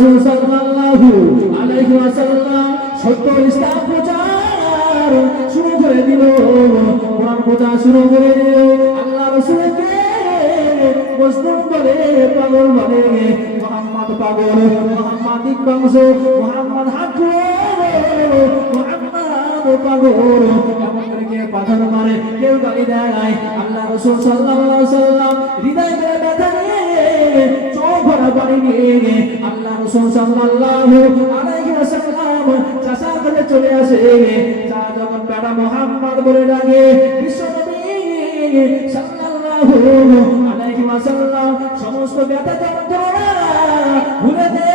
রাসূল সাল্লাল্লাহু আলাইহি ওয়াসাল্লাম সত্য ইসলাম প্রচার শুরু করে দিল। কোরআন প্রচার শুরু করে দিল। আল্লাহ রাসূলকে মুসলিম বলে পাগল বলে মোহাম্মদ পাগল, মোহাম্মদ বংশ, মোহাম্মদ হাকু মোহাম্মদ পাগল। করে কেউ পাথর মারে, কেউ গালি দেয় আল্লাহ রসুল সাল্লাল্লাহু সাল্লাম হৃদয় করে ব্যথা নিয়ে চোখ রসুল সাল্লাল্লাহু আলাইহি ওয়াসাল্লাম চাষা করে চলে আসে। চা যখন বেটা মোহাম্মদ বলে ডাকে, বিশ্বনবী সাল্লাল্লাহু আলাইহি ওয়াসাল্লাম সমস্ত ব্যথা যন্ত্রণা ভুলে দে,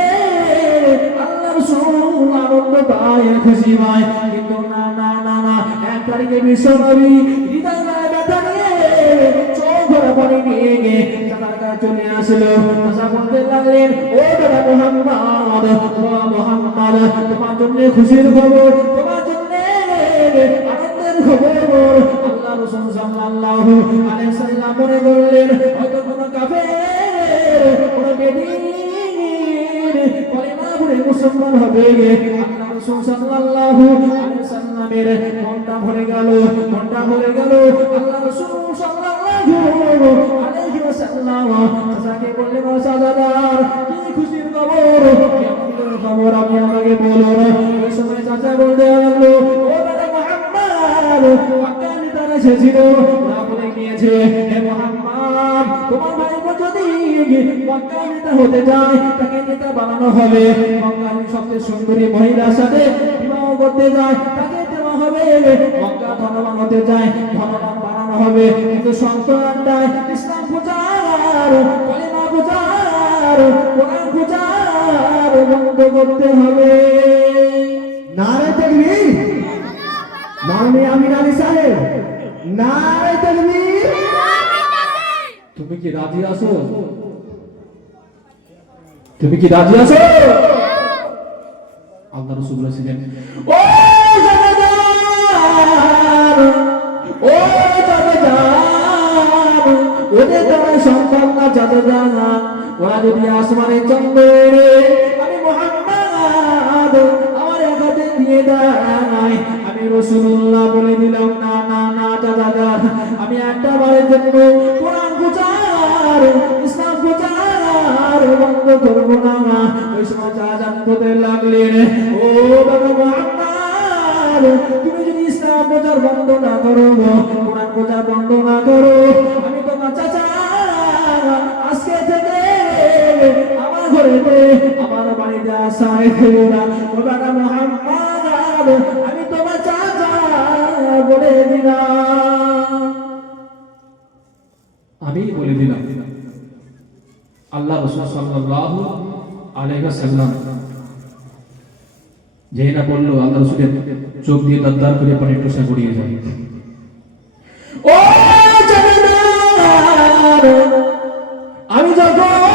আল্লাহ রাসূল আনন্দ পায়, খুশি পায়। কিন্তু না না না না, এক তারিখে বিশ্বনবী হৃদয় ব্যথা নিয়ে চোখ ভরা পানি নিয়ে চলে আসলো। খুশির খবর, তোমার কোনো কাফের, কোনো বেদীন কলিমা পড়ে মুসলমান হবে। আল্লাহ রাসূল সাল্লাল্লাহু আলাইহি ভরে গেল, মনটা ভরে গেল। আল্লাহ রাসূল সাল্লাল্লাহু চাচাকে বললেন কি খুশির খবর খবর আপনি আমাকে বলুন। ওই সময় চাচা বলতে লাগল, ও দাদা মোহাম্মদ মক্কানি তারা এসেছিল, না বলে গিয়েছে, হে মোহাম্মদ, তোমার ভাই যদি মক্কা হতে যায় তাকে নেতা বানানো হবে। মক্কার সবচেয়ে সুন্দরী মহিলার সাথে বিবাহ করতে যায়, তাকে দেওয়া হবে। মক্কা ধনবান হতে যায় ধনবান বানানো হবে। কিন্তু সন্তানটায় ইসলাম প্রচার প্রচার, কোরআন প্রচার বন্ধ করতে হবে। নারে তাকবীর। মাননীয় আমির আলী সাহেব নারে তাকবীর। তুমি কি রাজি আছো? তুমি কি রাজি আছো? আল্লাহ রসুল বলেছিলেন, ও ও ওদের তোমার সন্তান না ওরা যদি আসমানে চন্দ্রে আমি মোহাম্মদ, আমার হাতে দিয়ে দেয় আমি রসুল্লাহ বলে দিলাম, না না না দাদাদার আমি একটা বারের জন্য কোরআন প্রচার, ইসলাম প্রচার বন্ধ করব না ওই সময় চা জানতে লাগলেন, ও বাবা মোহাম্মদ, তুমি যদি ইসলাম প্রচার বন্ধ না করো কোরআন প্রচার বন্ধ আসায় ফেলো ও বাবা মোহাম্মদ আমি তোমার চাচা বলে দিলাম। আমি বলে দিলাম। আল্লাহ রসুল সাল্লাল্লাহু আলাইহি ওয়াসাল্লাম যেই না বলল আল্লাহ রসুলের চোখ দিয়ে দরদার করে পানি টুসা গড়িয়ে যায় ও আমি যখন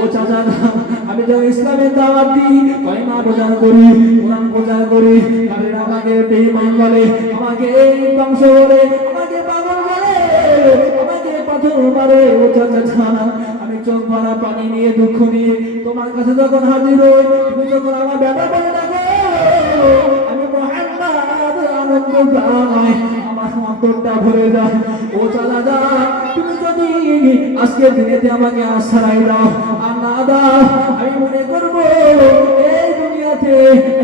ও চাচা, আমি যখন ইসলামের দাওয়াত দিই, কয়মা প্রচার করি, কোরআন প্রচার করি, তাদের আমাকে বলে, আমাকে এই বংশ বলে, আমাকে পাগল বলে, আমাকে পাথর মারে। ও চাচা, ছানা, আমি চোখ ভরা পানি নিয়ে দুঃখ নিয়ে তোমার কাছে যখন হাজির হই, তুমি যখন আমার ব্যাপার বলে ডাকো, আমি মোহাম্মদ আনন্দ আমার অন্তরটা ভরে যায় ও চালা দা, তুমি যদি আজকের দিনেতে আমাকে আশ্রয় দাও, আর না দাও, আমি মনে করব এই দুনিয়াতে,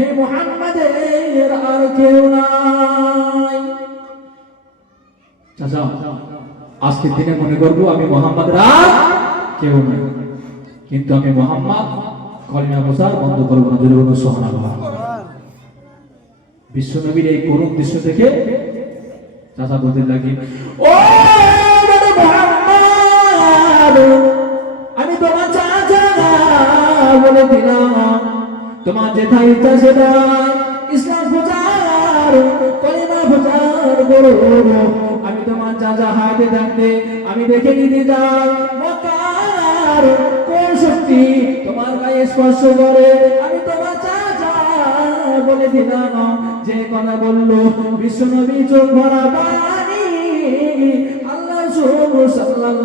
এই মোহাম্মদের আর কেউ নাই। চাচা দিনে মনে আমি মোহাম্মদের আর কেউ নাই। কিন্তু আমি মোহাম্মদ, কলিমা প্রচার বন্ধ করব না যদি সহনা বিশ্বনবীর এই করুণ দৃশ্য দেখে চাচা বলতে লাগি। ও আমি তোমার চাচা বলে দিলাম। তোমার যেটা ইচ্ছা সেটাই ইসলাম প্রচার, কলিমা প্রচার বড় আমি তোমার চাচা হাতে থাকতে, আমি দেখে নিতে যাই কোন শক্তি তোমার গায়ে স্পর্শ করে? আমি তোমার চাচা বলে দিলাম। যে কথা বলল বিশ্বনবী চোখ ভরা পানি আল্লাহ সাল্লাম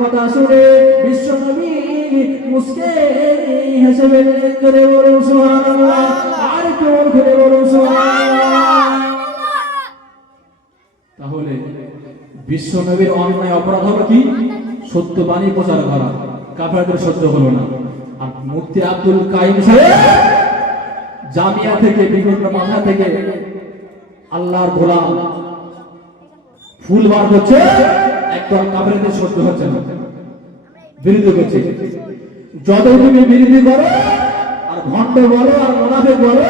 কথা শুনে বিশ্বনবী মুসকে আর তাহলে বিশ্বনবীর অন্যায় অপরাধ হলো কি? সত্য বাণী প্রচার করা। কাফেরদের সহ্য হলো না। আর মুফতি আব্দুল কাইম সাহেব জামিয়া থেকে, বিভিন্ন মাথা থেকে আল্লাহর গোলাম ফুল বার করছে একদম কাফেরদের সহ্য হচ্ছে না। বিরোধী করছে। যত তুমি বিরোধী করো, আর ভণ্ড বলো, আর মনাফে বলো